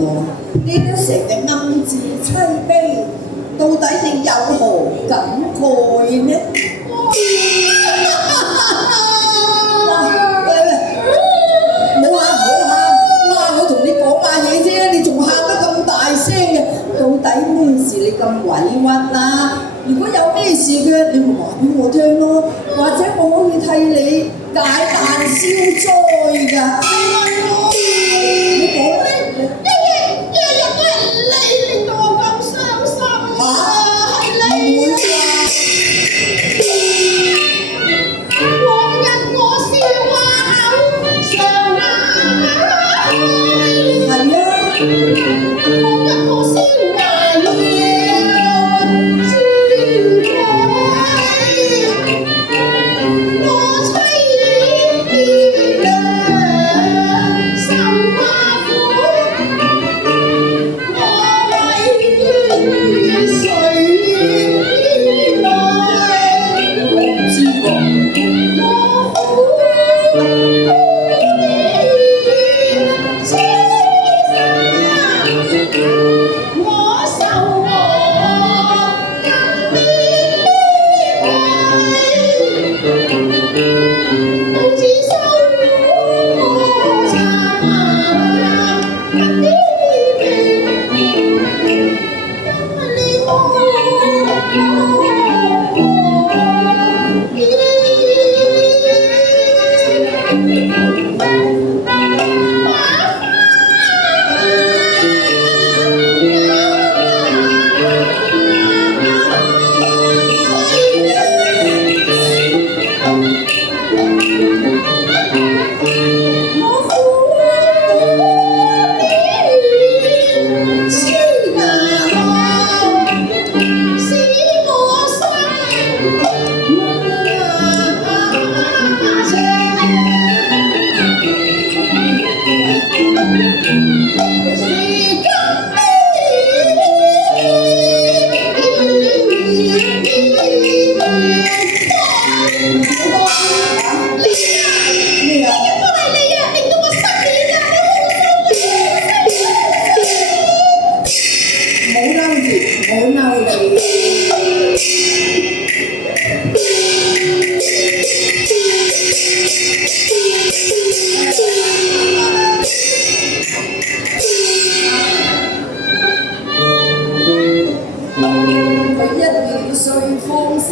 我，你都成日暗自凄悲，到底你有何感慨呢？喂喂，唔好喊唔好喊！哇！我同你講下嘢啫，你仲喊得咁大聲嘅，到底咩事你咁委屈啊？如果有咩事嘅，你咪話俾我聽咯，或者我可以替你解難消災㗎。你講咧，日都係你令到我咁傷心啊！係你唔會啩？往日我笑話口上啊，係啊，往日我笑話要珠海，我妻兒兩受寡苦，我委於誰內？知喎。我苦你痴心，我受我更別愛，到此收我茶不點，因為你歲芳心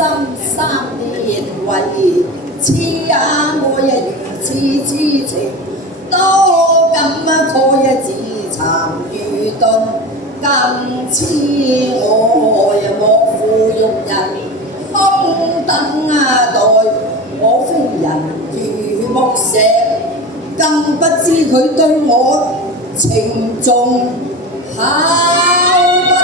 3年為痴啊，我也如此痴情，多感慨一自殘與鈍，更痴我也莫負欲人，空等待我非人如木石，更不知佢對我情重考不開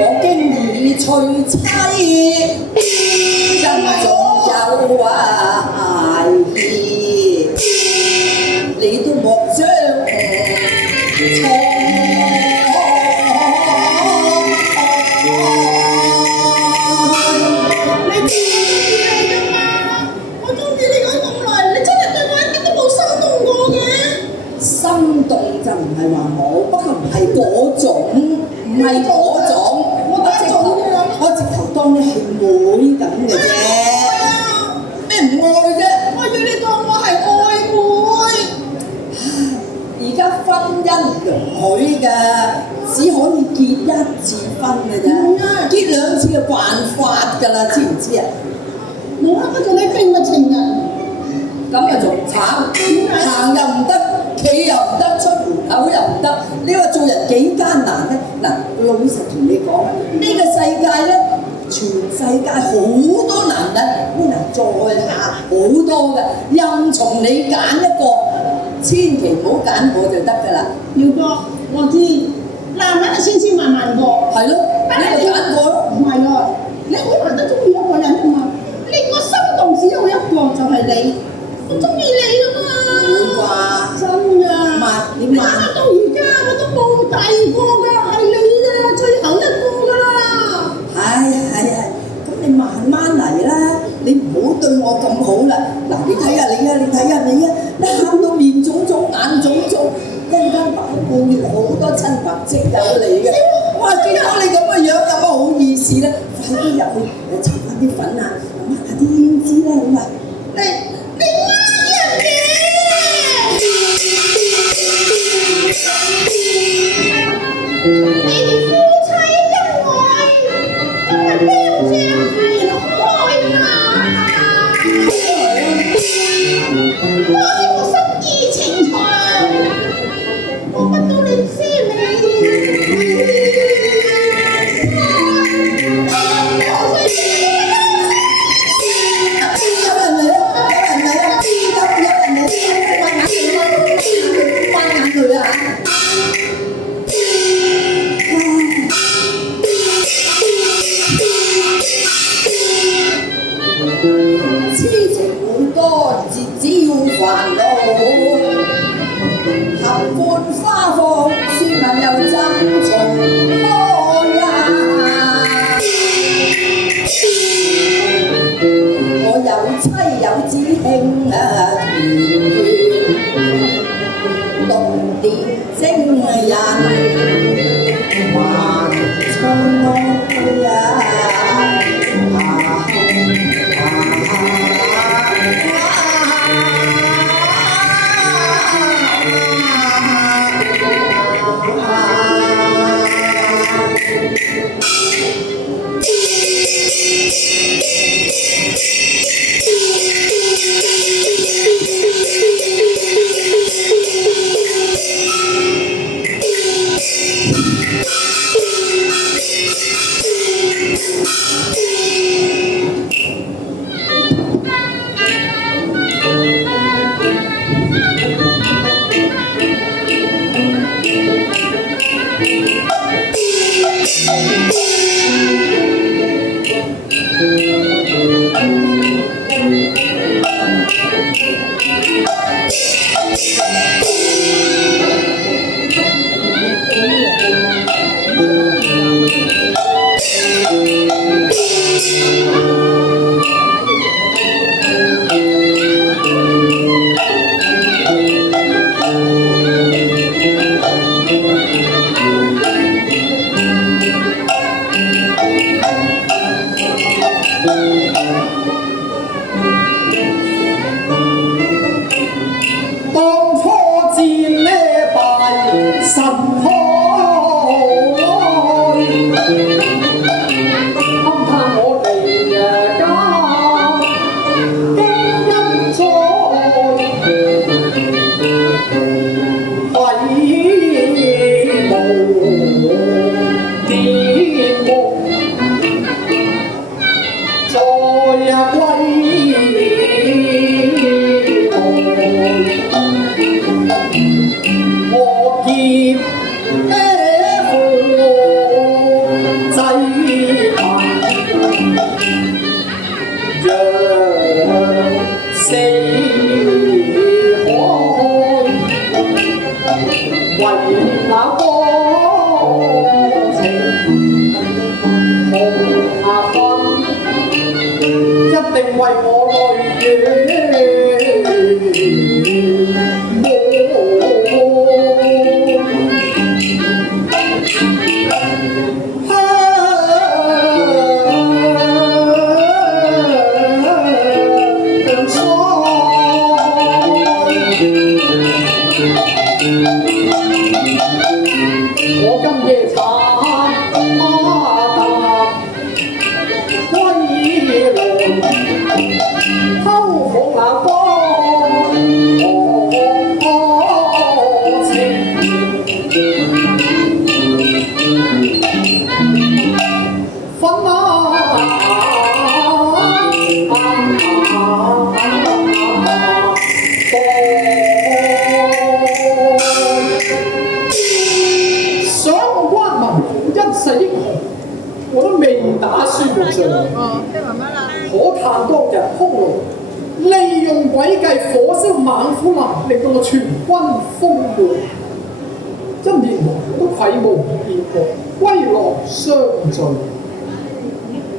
我經已娶妻，真仲有懷疑，你都莫將錯。心動就唔係話冇，不過唔係嗰種，唔係嗰種。我直頭當你係妹咁嘅啫。咩唔愛啫？我要你當我係愛妹。而家婚姻容許㗎，只可以結1次婚㗎咋，結2次就犯法㗎啦，知唔知啊？我不做你秘密情人，咁又仲慘，行又唔得。企又唔得，出門口又唔得，你話做人幾艱難咧？嗱，老實同你講，呢個世界咧，全世界好多男人，可能在下好多嘅，任從你揀一個，千祈唔好揀我就得㗎啦。耀哥，我知，男人係千千萬萬個，係咯，你咪揀過咯。唔係喎，你好難得中意一個人啊嘛，令我心動只有一個就係你，我中意你㗎嘛。會啩？真㗎。你慢到而家我都冇第二個㗎，係你㗎，最後一個㗎啦。係，咁你慢慢嚟啦。嗱，你睇下你啊，你睇下你啊，你喊到面腫腫、眼腫腫，一陣間大半月好多親朋戚友嚟嘅。哇！見到你咁嘅樣，有乜好意思咧？快啲入去搽翻啲粉啊，抹下啲胭脂啦，好嘛？你呃人嘅！你哋夫妻恩愛，今日兩相見開啦！我知我心意情長，我不到你些美。痴情會多，只要煩惱。合歡花放，斯文又怎從開呀？我有妻有子慶團圓，動點精人還春呀！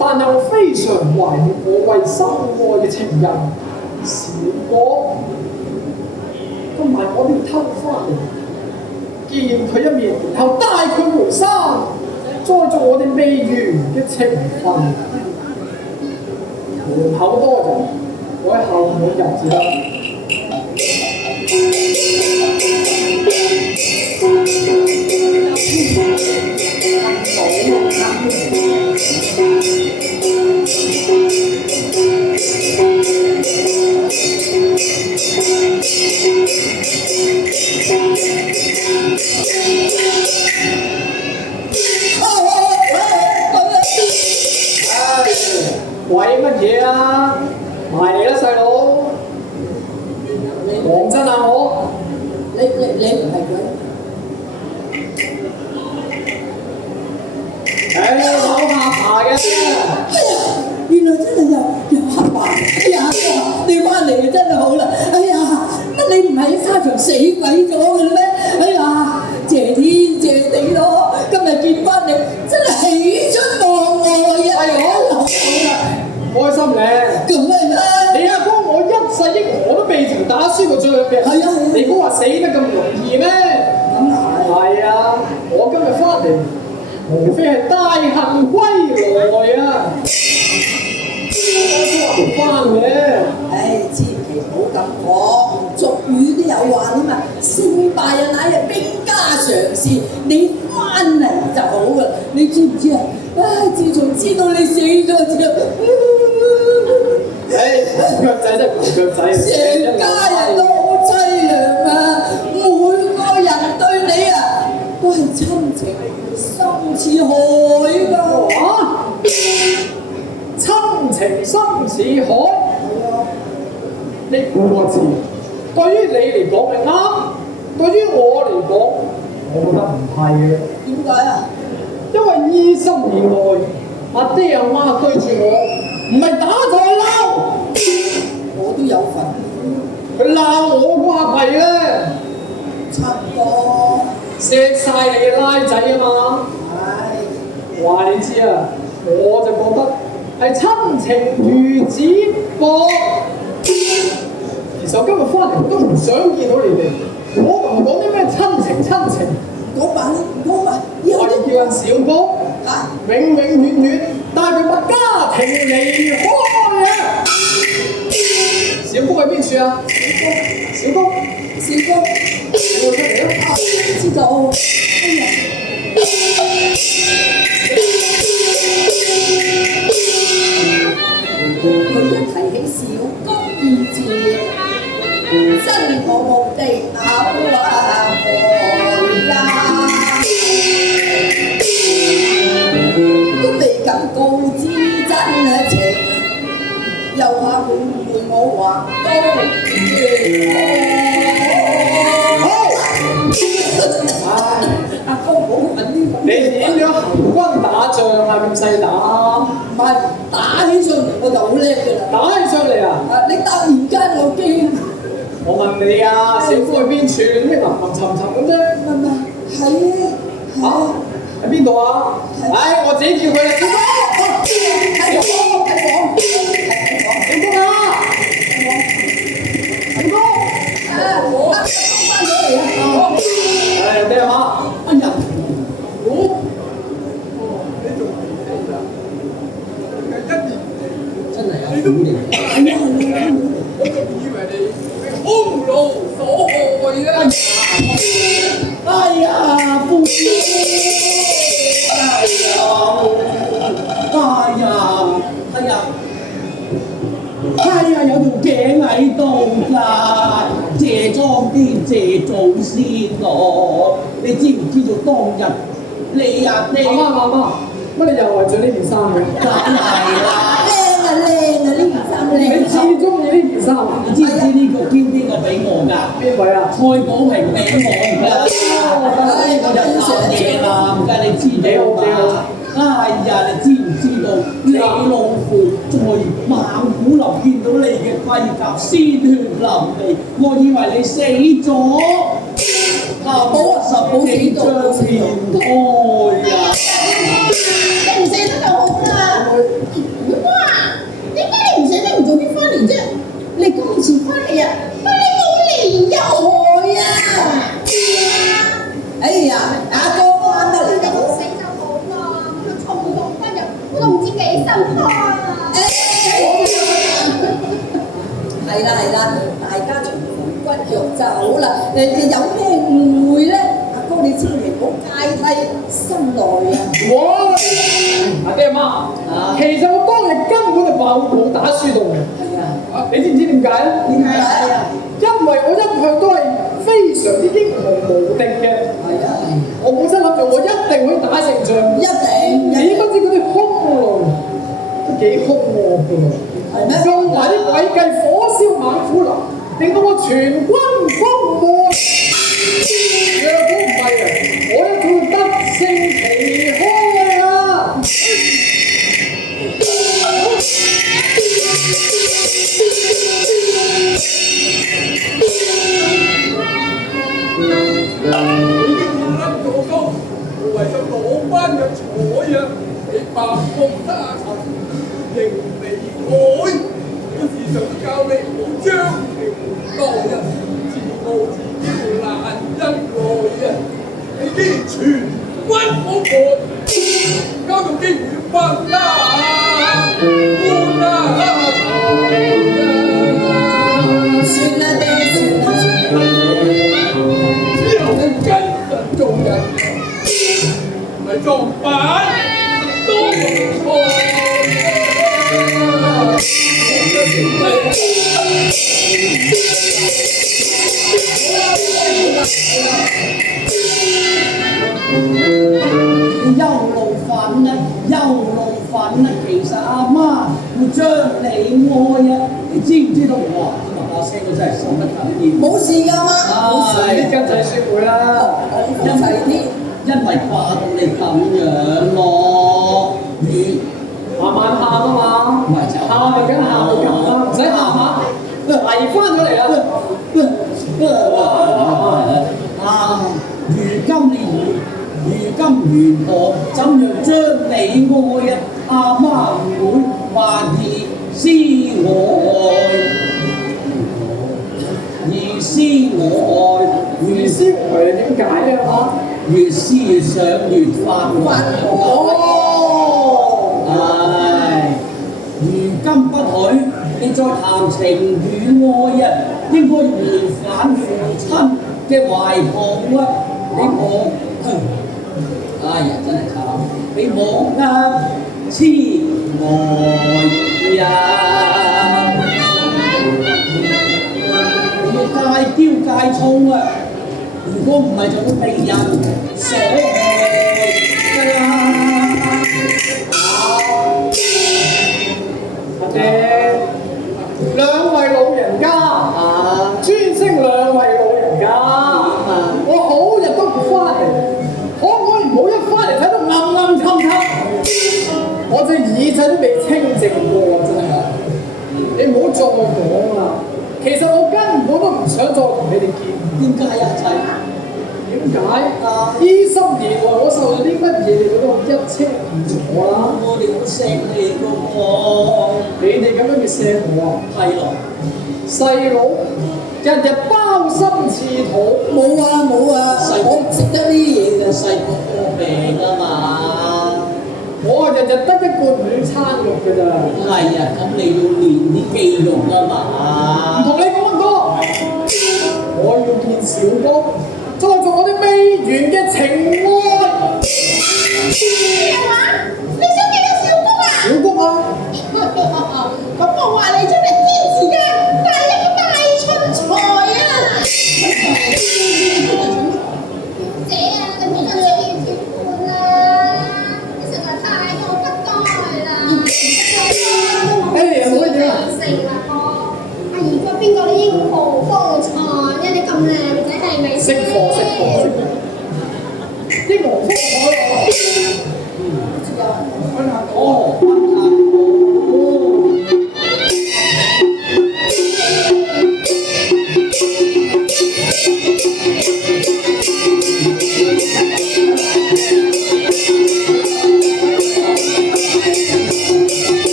但又非常懷念我為心愛嘅情人小哥，今晚我哋偷翻嚟，見佢一面，然後帶佢回山，再做我哋未完嘅情分。門口多人，我喺後門入至得。為乜嘢啊？埋嚟啦，細佬！講真啊，我你唔係佢？冇下爬嘅。哎呀，原來真係有下巴！哎呀，你翻嚟就真係好啦！哎呀，乜你唔喺沙場死鬼咗嘅咩？哎呀，謝天謝地咯！今日見翻你，真係喜出望外啊！哎呀，開心咧！咁係啦，你阿哥我一世英雄我都未曾打輸過仗嘅。係啊，你估話死得咁容易咩？咁係啊，我今日翻嚟，無非係大行歸來啊！我都話唔翻嘅。唉，千祈唔好咁講，俗語都有話啊嘛，勝敗啊乃係兵家常事，你翻嚟就好噶。你知唔知啊？唉，自從知道你死咗之後，腳仔真係窮腳仔，成家人都好凄涼啊！每個人對你啊，都係親情深似海㗎。親情深似海。呢五個字對於你嚟講係啱，對於我嚟講，我覺得唔係嘅。點解啊？因為20年來，阿爹阿媽對住我，唔係打就係鬧。我都有份。佢鬧我嗰下係咧，差唔多。錫晒你嘅拉仔啊嘛。係。話你知啊，我就覺得係親情如紙薄。其實我今日翻嚟我都唔想見到你哋，我唔講啲咩親情。講埋我哋叫人小哥，永遠帶佢把家庭離開啊！小哥喺邊處啊？小哥，我出嚟啦！知道。哎呀！佢一提起小哥二字，真我目地咬啊我呀！都未敢告知真情，又怕會我話多阿哥唔好揾呢個。你點樣行軍打仗啊？咁細膽？唔係打起上嚟我就好叻㗎啦！打起上嚟啊！你突然間我驚。我問你啊，小哥喺邊處？咩吟沉咁啫？唔係喺喺邊度啊？唉，我自己叫佢啦，小哥。喺房。小哥啊！小哥。我翻咗嚟啊！你係嘛？哎呀！真係有苦嚟。我仲以為你空路所害啊！哎呀，夫子！哎呀，有條頸喺度㗎，謝莊啲謝祖先喎。你知唔知道當日你啊你？媽，乜你又為咗呢件衫嘅？梗係啦，靚啊呢件衫靚。你至中意呢件衫？你知唔知呢個邊個俾我㗎？邊位啊？蔡寶平俾我㗎。唉，我就啱嘢啦，唔該你知道嘛？哎呀，你知唔知道你老父在猛虎林見到你嘅盔甲鮮血淋漓，我以為你死咗。十寶死到前胎啊！你唔捨得就好啦。哇！點解你唔捨得唔早啲翻嚟啫？你咁開啦。係啦係啦，大家從骨肉走啦，有咩誤會咧？阿哥你千祈唔好介蒂心內啊！我阿爹媽，其實我當日根本就冇打輸到嘅。係啊，你知唔知點解咧？點解啊？因為我一向都係非常之英雄無敵嘅。係啊，我本身諗住我一定可以打勝仗，一定，點不知嗰啲匈奴都幾兇惡㗎喎。係咩？用埋啲詭計火燒猛虎林，令到我全軍覆沒。若果唔係啊，我一早就得勝旗開啦！做工，為咗攞翻嘅彩啊！你白鳳沙塵，仍離開。我時常都教你唔好張條待人，自傲自驕難因來啊！你竟然全軍覆沒，交到機會分家搬家算啦爹，算啦算啦。之後你跟人做人，唔係撞板都唔錯。憂怒憤啊，其實阿媽會將你愛啊，你知唔知道？哇！今日把聲都真係手不及添。冇事㗎嘛，冇事。啲跟仔説會啦，一齊啲。因為掛到你咁樣咯，慢慢喊啊嘛，唔係就喊就梗喊到咁啦，唔使喊下，嚟翻咗嚟啦。如今如何？怎樣將你愛啊？阿媽唔會話兒思我愛，兒思我愛，意思係點解啊？越思越想越發哦，唉，如今不許你再談情與愛啊，應該回返父親嘅懷抱啊！你望，哎呀真係慘！你望痴愛呀！你要戒驕戒躁啊！如果唔係就會被人所愛㗎啦。阿爹，兩位老人家尊稱兩位老人家，我好日都唔翻嚟，可唔可以唔好一翻嚟睇到暗暗沉沉？我隻耳仔都未清靜過真係，你唔好再講啦。其實我根本都唔想再同你哋見。點解啊，仔？點解？依心而來，我受咗啲乜嘢，你覺得我一清二楚啦？我哋好錫你㗎喎。你哋咁樣嘅錫我啊？係咯，細佬日日包心刺肚，冇啊冇啊，我唔食得呢啲嘢㗎。細個過病啊嘛。我日日得一罐午餐肉㗎咋。係啊，咁你要練啲肌肉啊唔嘛。同你講咁多，我要見小哥，再做我哋未完嘅情愛。咩話？你想見到小公啊？小哥啊！咁我話你真係堅持㗎，大一個大春財啊！表姐啊，你邊個最要條款啊？你實在太過不該啦！誒，好嘢啊！成啦哥，阿姨嗰邊個啲英雄風采咧？你咁靚仔係咪先？識貨，英雄風采喎。哦，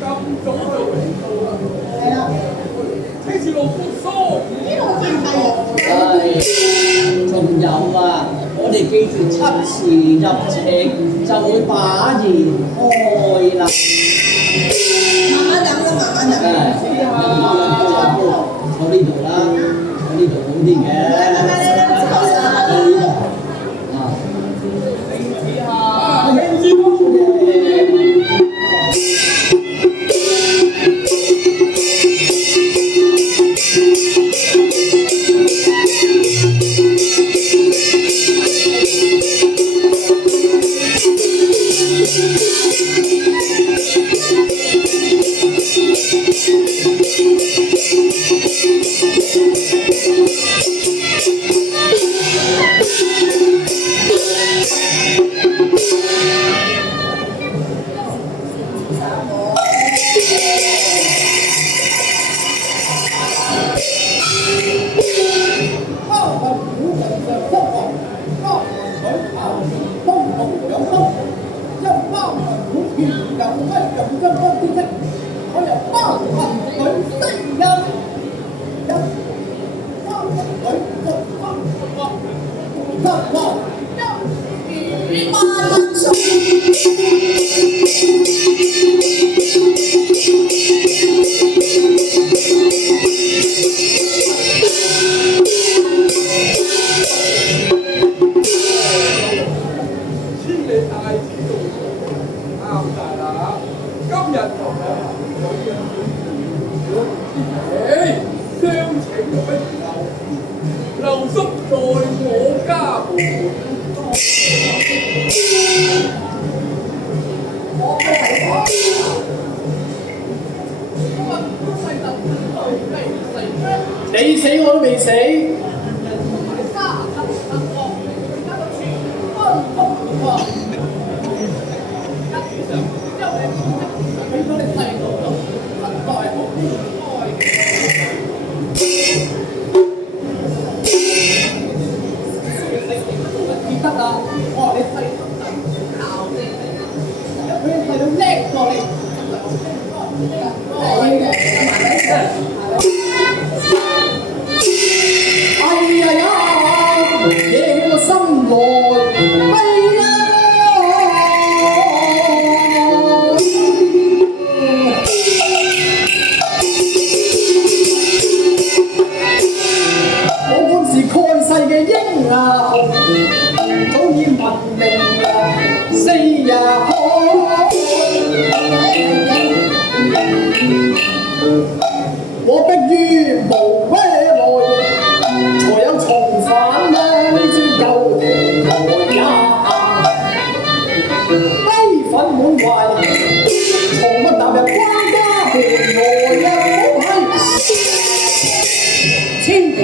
咁早就七時入情就會把言開啦。慢慢飲啦，慢慢飲。坐呢度啦，坐呢度好啲嘅。留宿在我家門。你死我都未死。我迫於無歸來，才有重返呢支舊亭台也。悲憤滿懷，從不踏入關家門內啊！好係千祈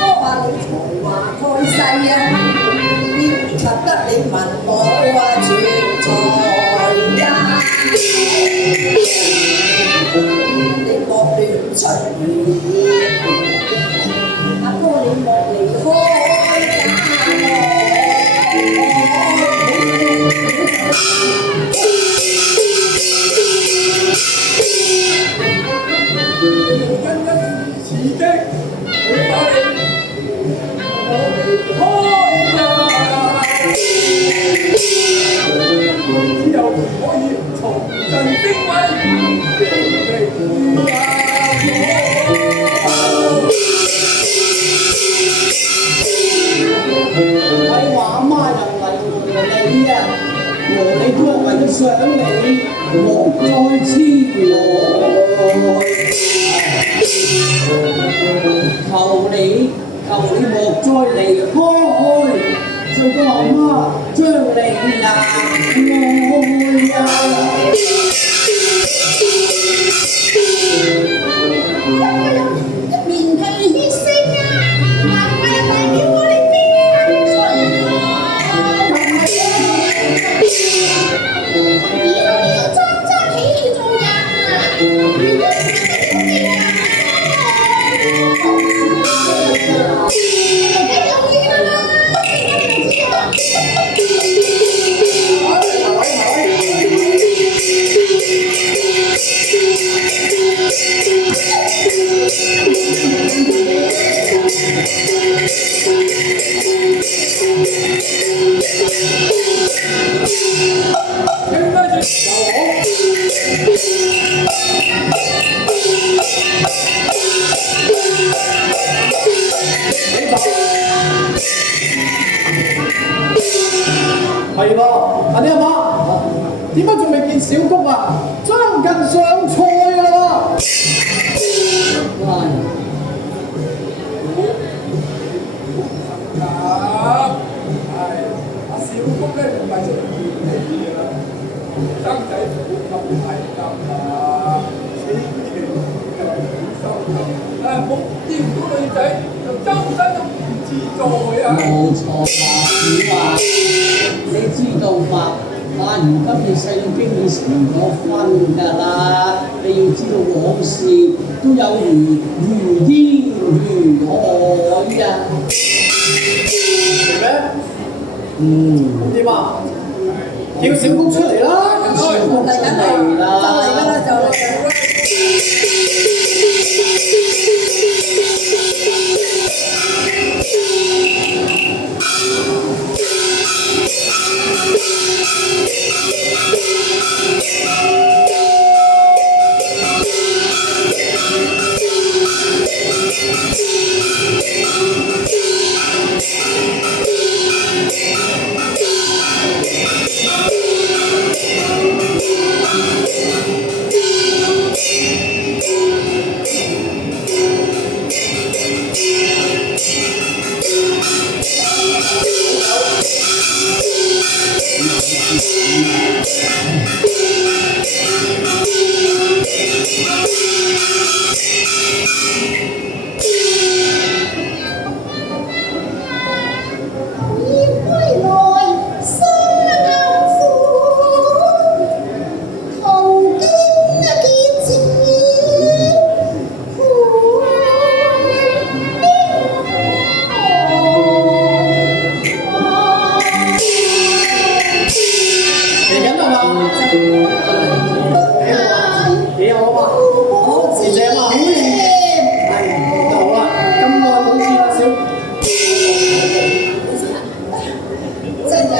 我話你才華蓋世啊，及得你問我啊存在呀！你莫亂出現，阿哥你莫離開刺激，會把你我離開呀！之後可以重振聲威，迎嚟喺我阿媽又嚟和你啊，和你都係為咗想你，莫再痴來。求你莫再離開，做個阿媽將你愛呀！一面係熱聲啊，難怪代表我哋邊以後你要爭爭起氣做人啊！如果唔係你啊！聽低住，係噃，阿啲阿媽，點解仲未見小谷啊？將近上菜㗎啦！阿小谷咧唔係出嚟見你㗎啦，生仔冇咁係咁啊，千祈唔好收頭。冇見唔到女仔就周身都唔自在啊！冇錯啦，小華，你知道嘛？但如今你細佬經已成咗婚㗎啦，你要知道往事都有如煙如海呀。係咩？咁點啊？叫小谷出嚟啦！小谷出嚟啦！就嚟啦！幾好嘛？好，謝謝嘛。係，好啦，咁耐冇見啦，小。真係。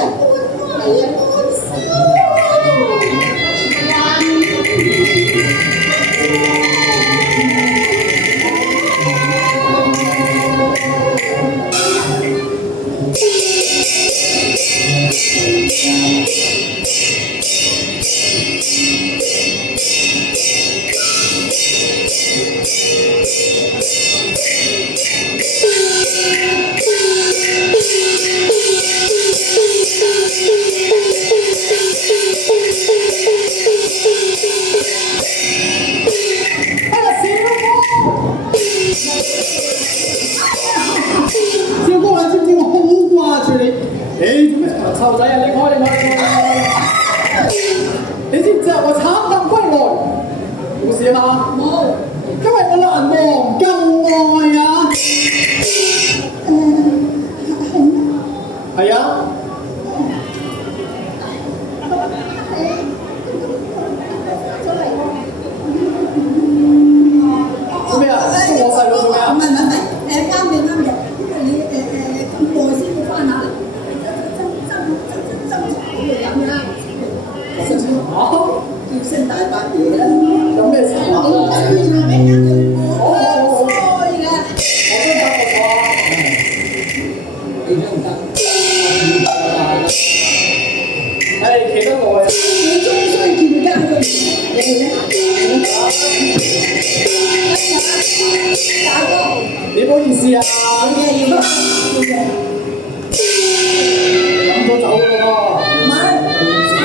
臭仔啊！你開！你知唔知啊？我慘淡歸來，冇事啊嘛？冇，因為我難忘舊愛啊！係啊。做咩啊？幫我細佬做咩啊？唔係，啱嘅。因為你咁耐先至翻下嚟。叫聲大把嘢啦！有咩事啊？好嘅。我真得個錯啊！你都唔得，企得耐啊！你終須見家嘅大哥，你唔好意思啊！要飲咗酒㗎喎。唔係茶，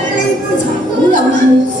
呢杯茶好有意思。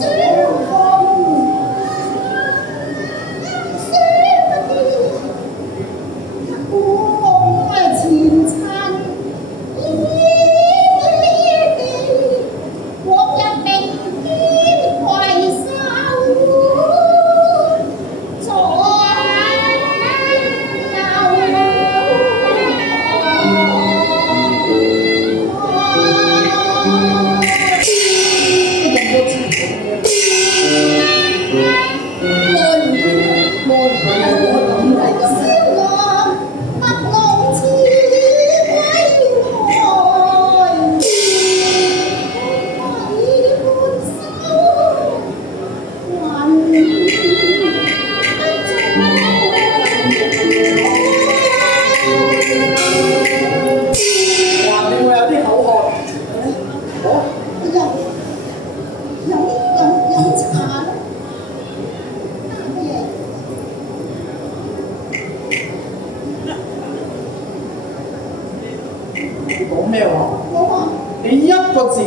你講咩話？我話你一個字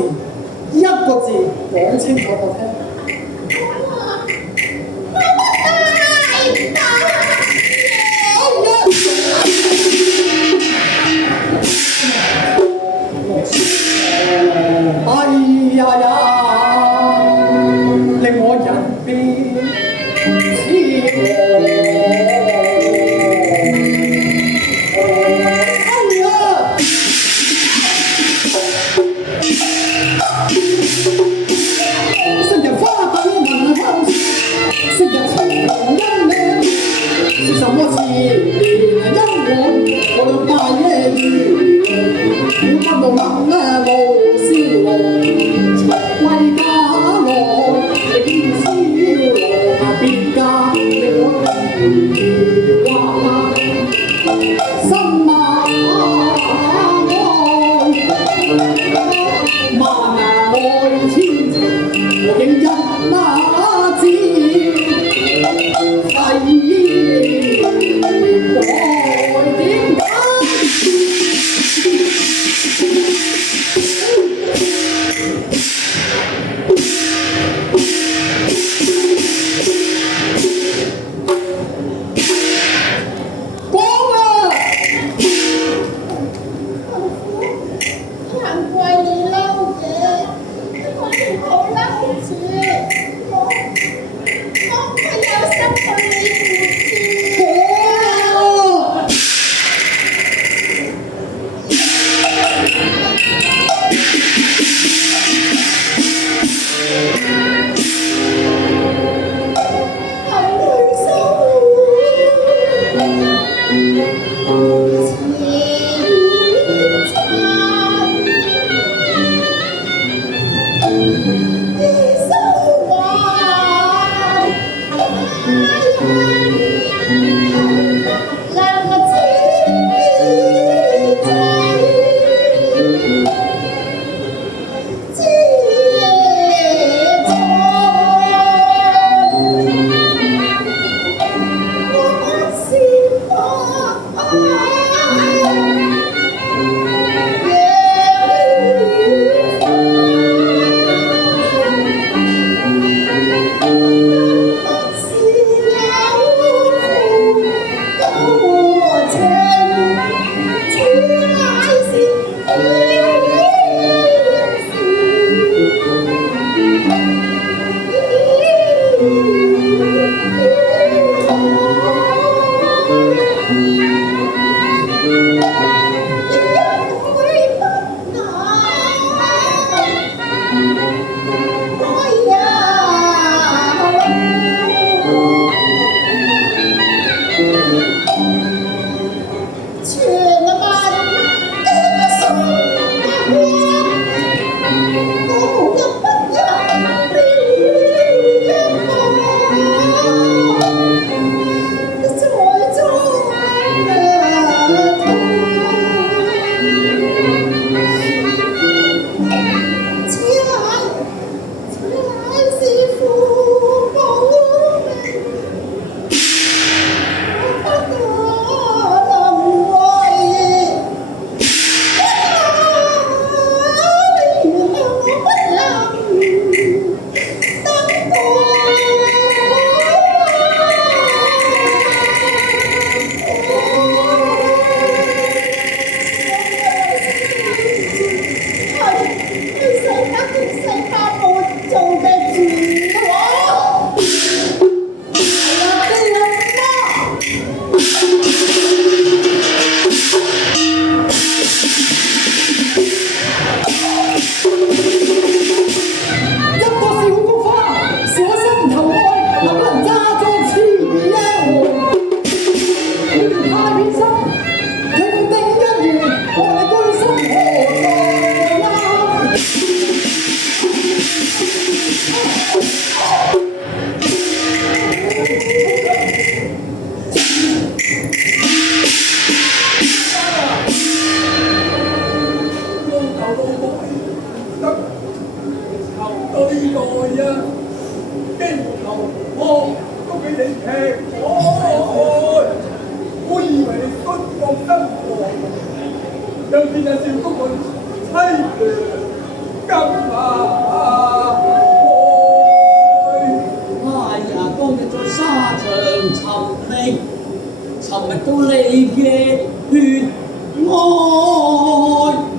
講清楚我聽。哎呀呀，令我人變痴昔日花底聞香，昔日情濃恩呢，是什麼事？因我兩大夜雨，要不到能無消無，歸家來，竟消羅別家，令我心愛萬愛千情，我竟一馬子廢我點解？講啊！難怪你嬲嘅，因為你好嬲住，我係有心對你負責。公們凄涼今晚哎呀，當日在沙場尋覓到你嘅血愛，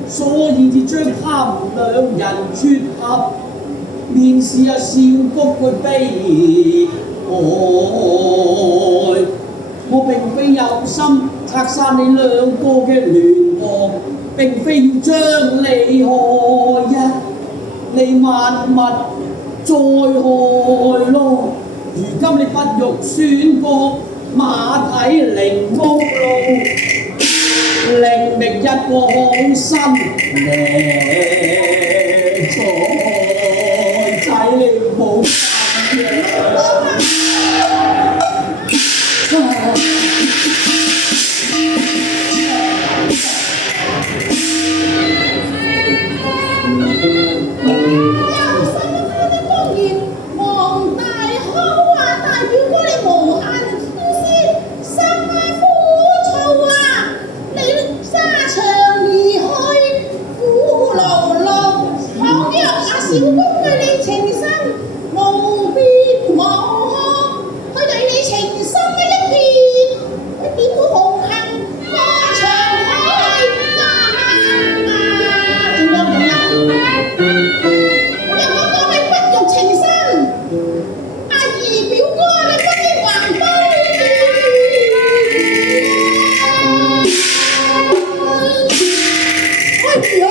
所以至將他們兩人撮合，面試少谷嘅悲哀。我並非有心拆散你兩個嘅聯合，並非要將你害啊！你萬物再害咯！如今你不欲宣國，馬體凌屋路，另覓一個好新靚財仔，你冇小公對你情深無邊無可，佢對你情深一片，佢點會紅杏過牆海仲有人啊！我又講講你不育情深，阿姨表哥你不應橫刀哎呀！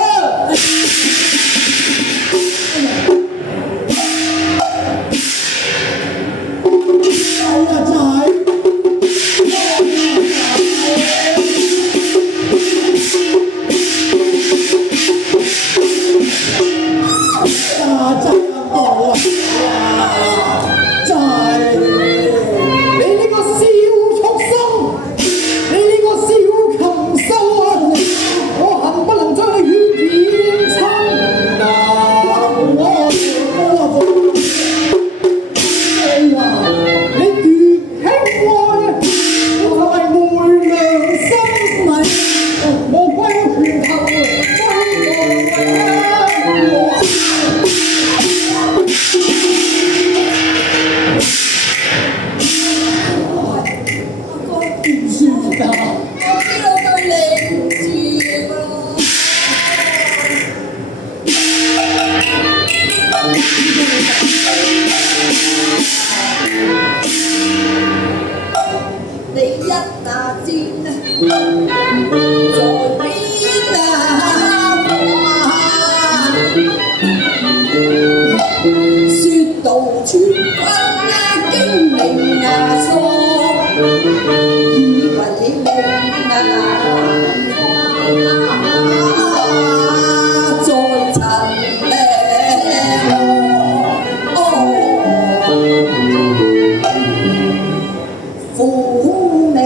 你一打箭在邊啊？説到全軍精明疏，以為你明在塵苦命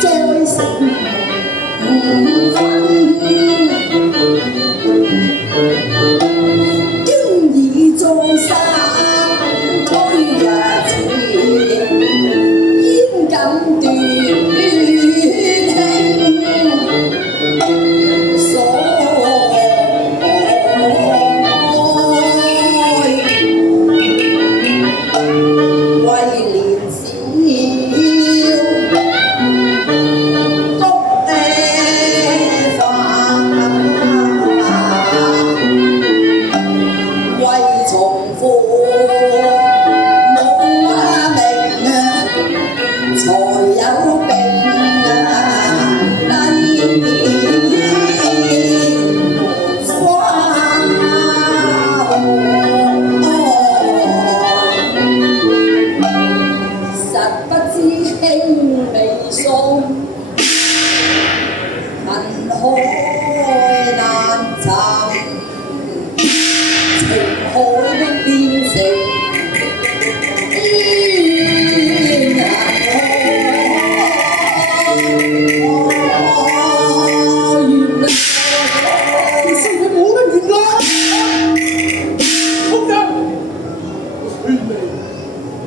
在成分，經已再三推前，焉敢斷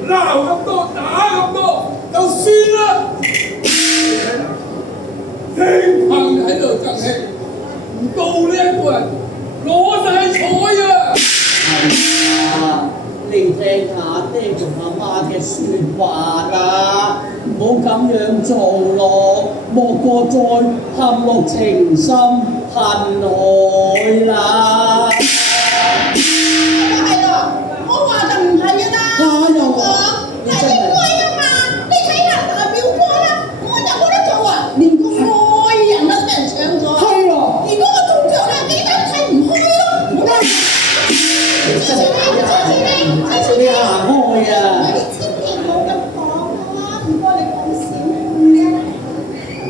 鬧咁多，打咁多，就算啦。聽憑喺度爭攞晒彩啊！係啊，你聽下爹同阿媽嘅説話啊，唔好咁樣做咯，莫過再陷落情深恨海啦。係咯，我話就唔係㗎啦。係應該㗎嘛，你睇下大表哥啦，我有冇得做啊？連個愛人都俾人搶咗。係喎。如果我中獎咧，幾間睇唔開咯。支持你，支持你。你行開啊！你千祈唔好咁講啦，唔該你講少啲啦。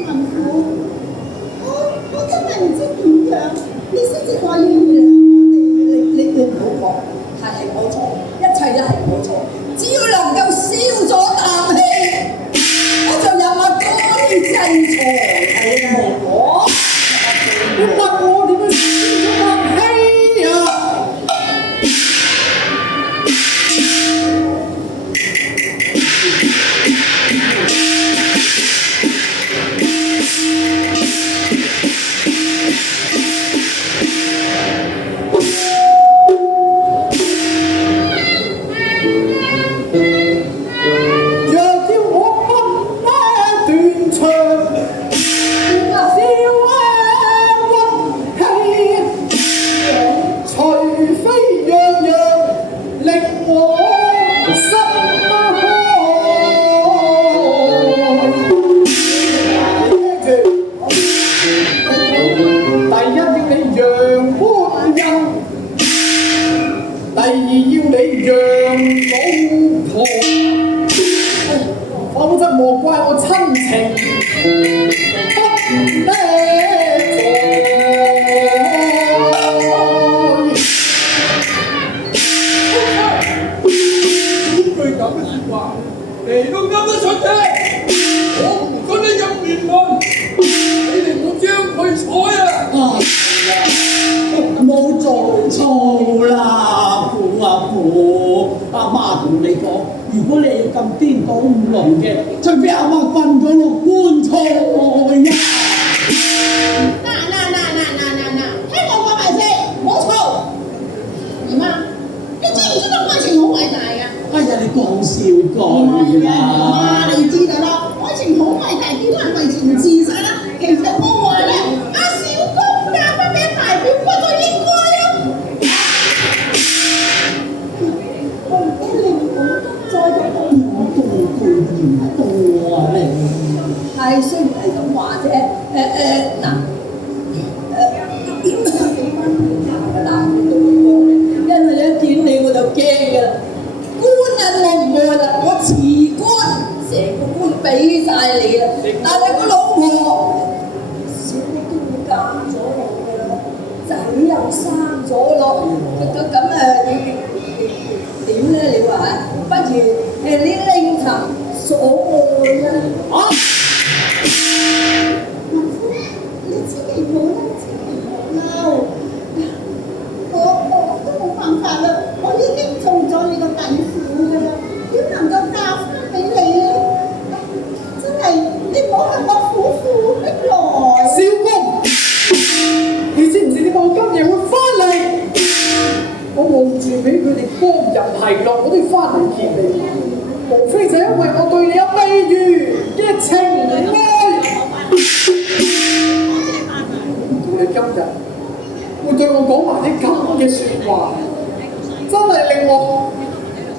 文虎，我真係唔知點樣，你先至話要原諒你唔好講，係我錯，一切都係我錯。只要能夠消咗啖氣，我就有我多啲真錯。係啊，你問我點樣消咗啖氣啊？若要我分呢斷腸，笑屈氣，除非樣樣令我心開。第一要你讓官人，第二要你讓老婆。否則莫怪我親情不呢呢句咁嘅説話，你都噏得出嘅。我唔準你咁辯論，你哋冇將佢彩啊！冇做錯啦，父啊父，阿媽同你講，如果你咁顛倒五倫嘅，除非阿媽瞓咗落棺材呀！嗱，聽我講埋先，唔好嘈。姨媽，你知唔知道愛情好偉大㗎？哎呀，你講笑唔句係啊，啦！媽你知道啦，愛情好偉大，點解為情自殺啦？其實我話咧，阿小公嫁翻俾大表哥就應該啦。我令我再咁好。我多句言多啊你。係雖然係咁話啫，嗱，因為一見你我就驚㗎啦，官啊我唔愛啦，我辭官，成個官俾晒你啦，但係個老婆小妹都會嫁咗我㗎啦，仔又生咗咯，咁點咧？你話不如你另尋所愛啦。啊！你千祈唔好嬲，千祈唔好嬲。我都冇辦法啦，我已經做咗你個弟婦㗎啦，點能夠嫁翻俾你咧？真係你唔好向我苦苦逼來。小公，你知唔知點解我今日會翻嚟？我望住俾佢哋光入係落，我都要翻嚟見你。無非就因為我對你有未如嘅情愛。你今日會對我講埋啲咁嘅説話，真係令我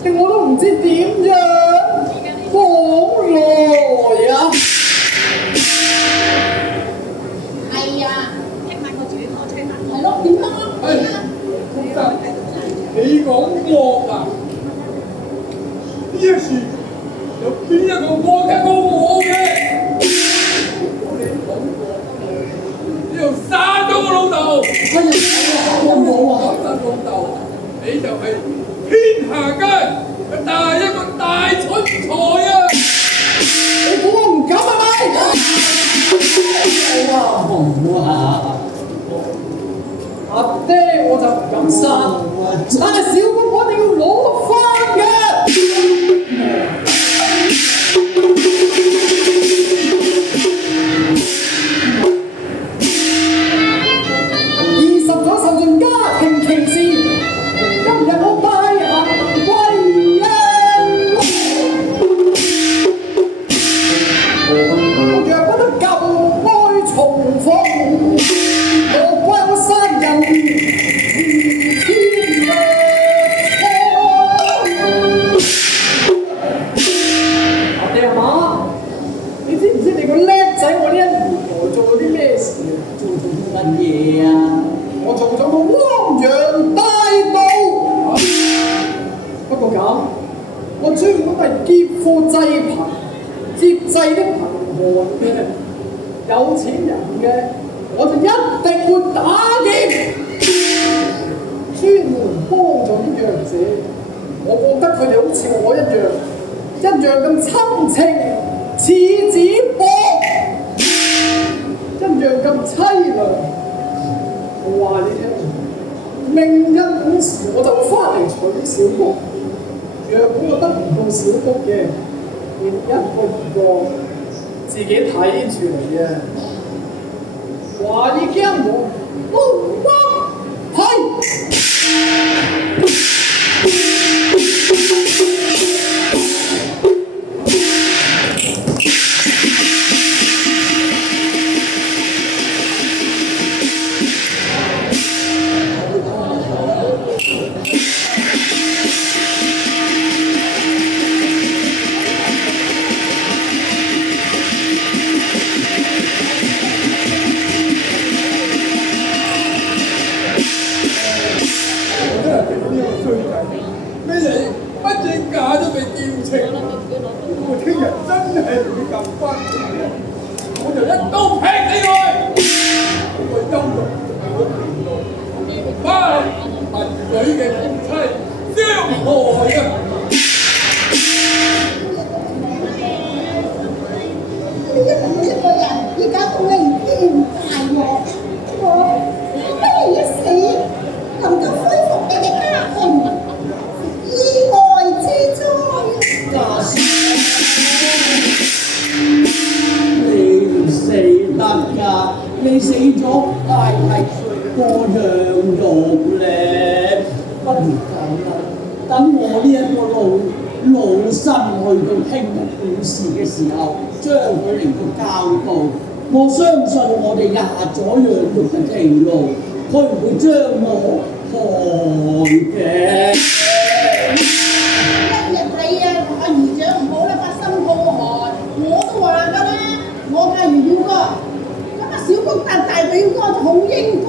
都唔知點樣講來啊！係啊，係咯，點啊？係，其實你講惡啊，呢一事有邊一個惡得過我嘅？你講惡，你又殺咗我老豆！哎呀，我冇啊！講真老豆，你就係天下間嘅第一個大蠢材啊！你估我唔敢係咪？好啊！阿爹我就唔敢殺，但係小公我一定要攞翻嘅。20咗嘢啊？我做咗個汪洋大盜。不過咁，我專門係劫富濟貧、接濟啲貧寒嘅有錢人嘅，我就一定會打劫。專門幫助啲弱者，我覺得佢哋好似我一樣咁親情似子薄，一樣咁凄涼。我話你聽，命因本時我就會翻嚟娶小菊。若果我得唔到小菊嘅，連一個自己睇住嚟嘅。話你驚我，係。你死咗，但係個養育咧，不如咁啦。等我呢一個老身去到聽日本事嘅時候，將佢嚟到教導。我相信我哋下咗養育嘅條路，佢唔會將我害嘅。一日你啊，阿姨長唔好啦，發心抱寒，我都話㗎啦，我嘅如要哥。小菊大表哥就好英俊